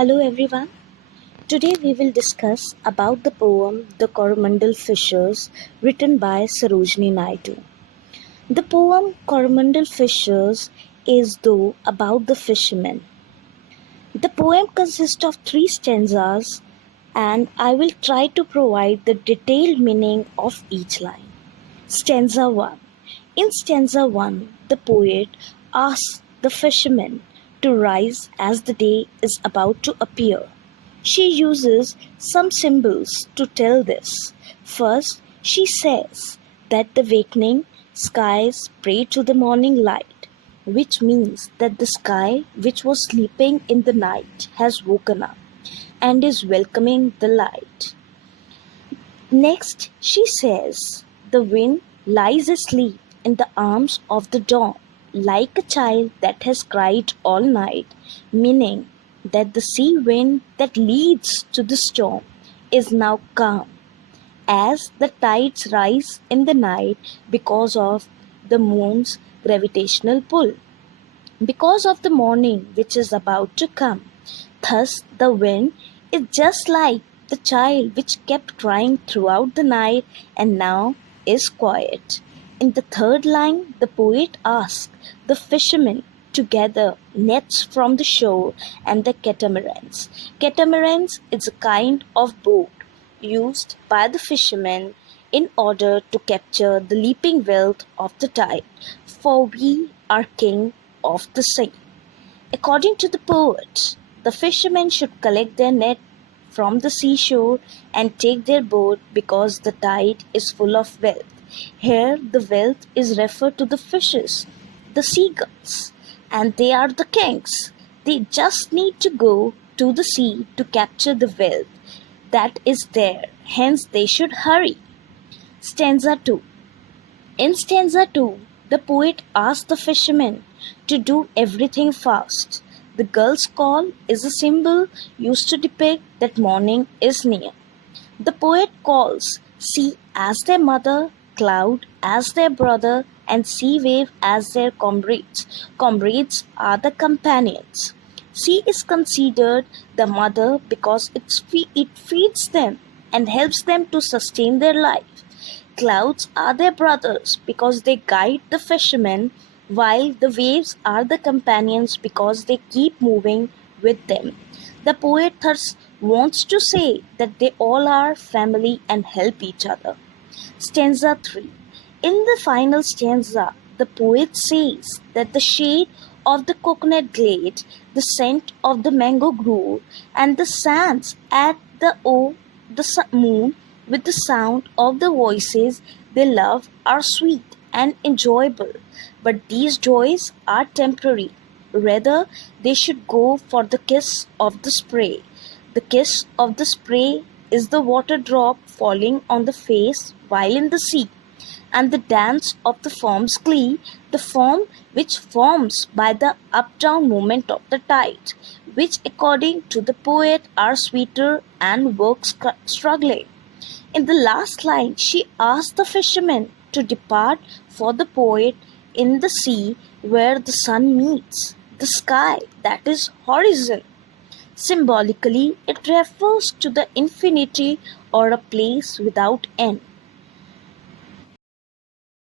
Hello everyone. Today we will discuss about the poem The Coromandel Fishers written by Sarojini Naidu. The poem Coromandel Fishers is though about the fishermen. The poem consists of 3 stanzas and I will try to provide the detailed meaning of each line. Stanza 1. In stanza 1, the poet asks the fisherman to rise as the day is about to appear. She uses some symbols to tell this. First, she says that the wakening skies pray to the morning light, which means that the sky, which was sleeping in the night, has woken up and is welcoming the light. Next, she says the wind lies asleep in the arms of the dawn, like a child that has cried all night, meaning that the sea wind that leads to the storm is now calm, as the tides rise in the night because of the moon's gravitational pull, because of the morning which is about to come. Thus, the wind is just like the child which kept crying throughout the night and now is quiet. In the third line, the poet asks the fishermen to gather nets from the shore and the catamarans. Catamarans is a kind of boat used by the fishermen in order to capture the leaping wealth of the tide, for we are king of the sea. According to the poet, the fishermen should collect their net from the seashore and take their boat because the tide is full of wealth. Here, the wealth is referred to the fishes, the seagulls, and they are the kings. They just need to go to the sea to capture the wealth that is there, hence, they should hurry. Stanza 2. In stanza 2, the poet asks the fishermen to do everything fast. The girl's call is a symbol used to depict that morning is near. The poet calls sea as their mother, cloud as their brother, and sea wave as their comrades. Comrades are the companions. Sea is considered the mother because it feeds them and helps them to sustain their life. Clouds are their brothers because they guide the fishermen, while the waves are the companions because they keep moving with them. The poet thus wants to say that they all are family and help each other. Stanza 3. In the final stanza, the poet says that the shade of the coconut glade, the scent of the mango grove, and the sands at the moon with the sound of the voices they love are sweet and enjoyable, but these joys are temporary. Rather, they should go for the kiss of the spray. The kiss of the spray is the water drop falling on the face while in the sea, and the dance of the form's glee, the form which forms by the up-down movement of the tide, which according to the poet are sweeter and work struggling. In the last line, she asks the fishermen to depart for the poet in the sea where the sun meets the sky, that is horizon. Symbolically, it refers to the infinity or a place without end.